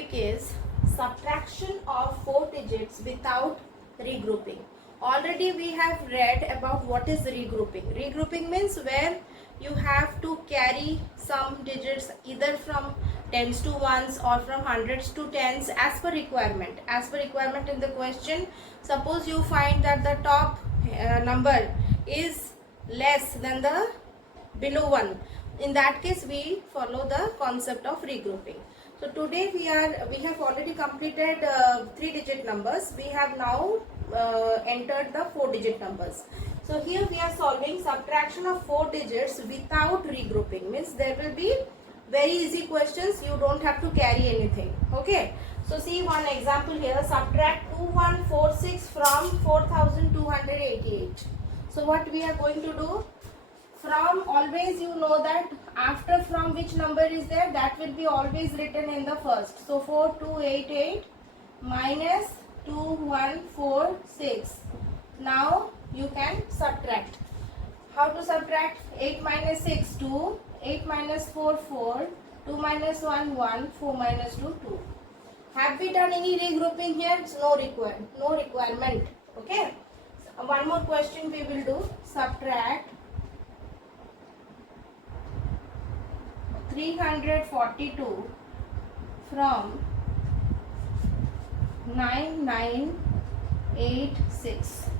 topic is subtraction of four digits without regrouping. Already we have read about what is regrouping. Regrouping means where you have to carry some digits either from tens to ones or from hundreds to tens as per requirement. As per requirement in the question, suppose you find that the top number is less than the below one. In that case, we follow the concept of regrouping. So today we have already completed 3-digit numbers. We have now entered the 4-digit numbers. So here we are solving subtraction of 4 digits without regrouping. Means there will be very easy questions. You don't have to carry anything. Okay. So see one example here. Subtract 2146 from 4288. So what we are going to do? From, always you know that after from which number is there, that will be always written in the first. So 4288 minus 2146. Now you can subtract. How to subtract? 8 minus 6 2, 8 minus 4 4, 2 minus 1 1, 4 minus 2 2. Have we done any regrouping here? It's no requirement. Okay. So one more question we will do. Subtract 342 from 9986.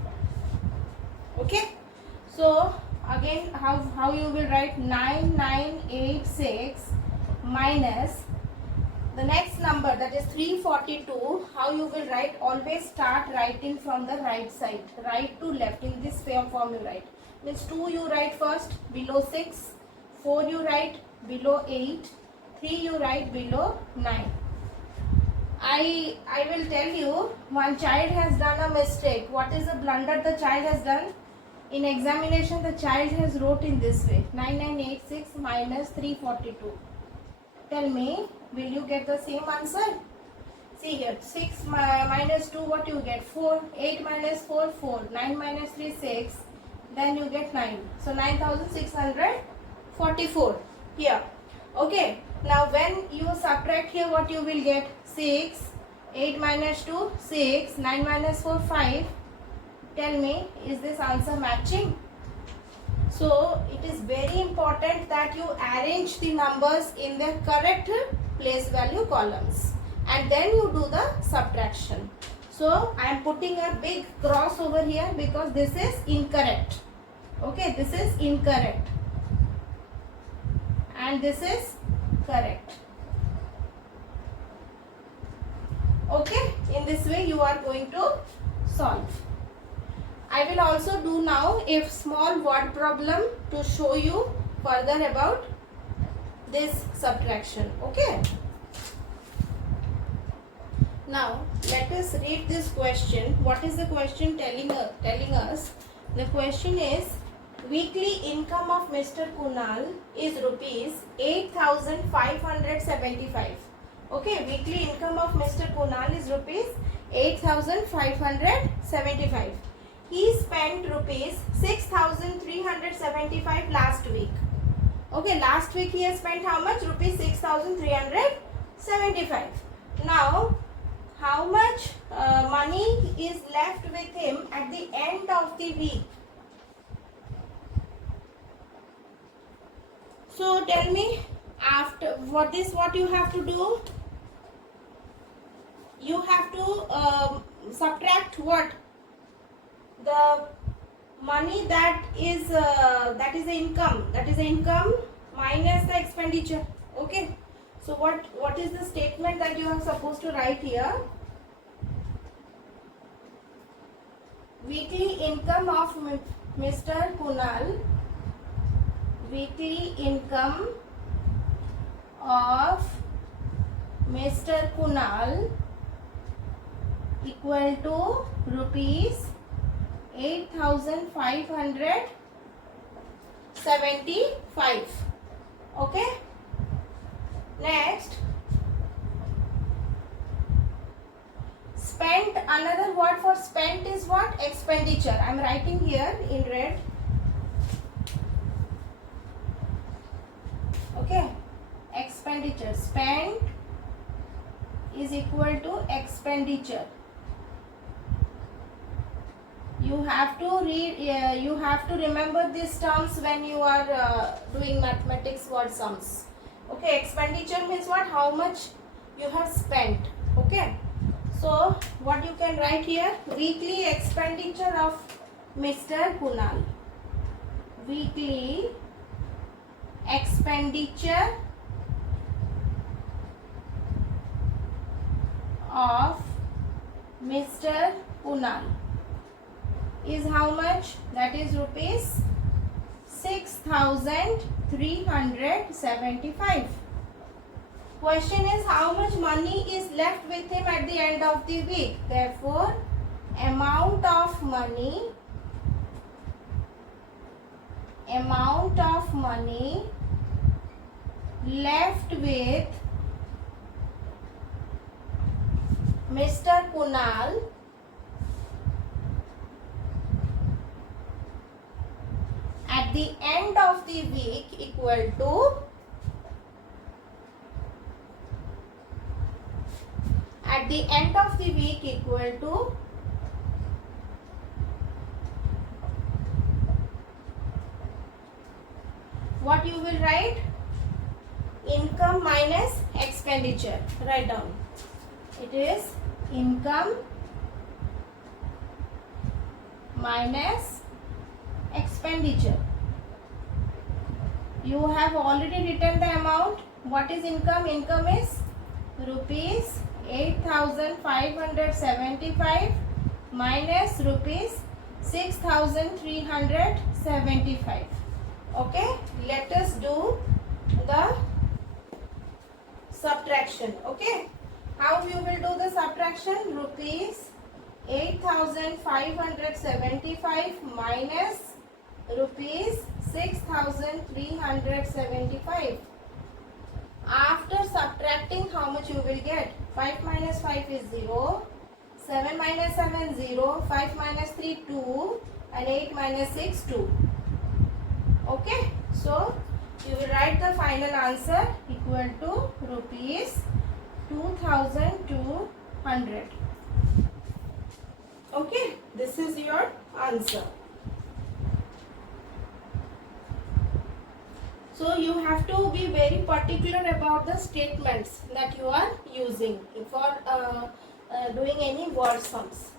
Okay. So again, how you will write 9986 minus the next number, that is 342. How you will write? Always start writing from the right side, right to left. In this form you write. Means 2 you write first below 6, 4 you write below 8, 3 you write below 9. I will tell you, one child has done a mistake. What is the blunder the child has done? In examination the child has wrote in this way, 9986 minus 342. Tell me, will you get the same answer? See here, 6 minus 2, what you get? 4. 8 minus 4, 4. 9 minus 3, 6. Then you get 9. So 9644 here. Okay. Now when you subtract here, what you will get? 6. 8 minus 2, 6. 9 minus 4, 5. Tell me, is this answer matching? So it is very important that you arrange the numbers in the correct place value columns and then you do the subtraction. So I am putting a big cross over here because this is incorrect. Okay, this is incorrect and this is correct. Okay, in this way you are going to solve. I will also do now a small word problem to show you further about this subtraction. Okay. Now let us read this question. What is the question telling us? The question is, weekly income of Mr. Kunal is rupees 8,575. Okay, weekly income of Mr. Kunal is rupees 8,575. He spent rupees 6,375 last week. Okay, last week he has spent how much? Rupees 6,375. Now, how much money is left with him at the end of the week? So tell me, after what you have to do? You have to subtract what? The money that is the income. That is the income minus the expenditure. Okay. So what is the statement that you are supposed to write here? Weekly income of Mr. Kunal. Weekly income of Mr. Kunal equal to rupees 8,575. Okay. Next, spent. Another word for spent is what? Expenditure. I am writing here in red. Okay. Expenditure. Spent is equal to expenditure. You have to you have to remember these terms when you are doing mathematics word sums. Okay, expenditure means what? How much you have spent. Okay, so what you can write here? Weekly expenditure of Mr. Kunal. Weekly expenditure of Mr. Kunal is how much? That is rupees 6,375. Question is how much money is left with him at the end of the week. Therefore, amount of money left with Mr. Kunal at the end of the week equal to what you will write? Income minus expenditure. Write down. It is income minus expenditure. You have already written the amount. What is income? Income is rupees 8,575 minus rupees 6,375. Okay, let us do the subtraction. Okay, how you will do the subtraction? Rupees 8,575 minus rupees 6,375. After subtracting, how much you will get? 5 minus 5 is 0, 7 minus 7 0, 5 minus 3 2, and 8 minus 6 2. Okay, so you will write the final answer equal to rupees 2,200. Okay, this is your answer. So you have to be very particular about the statements that you are using for doing any word sums.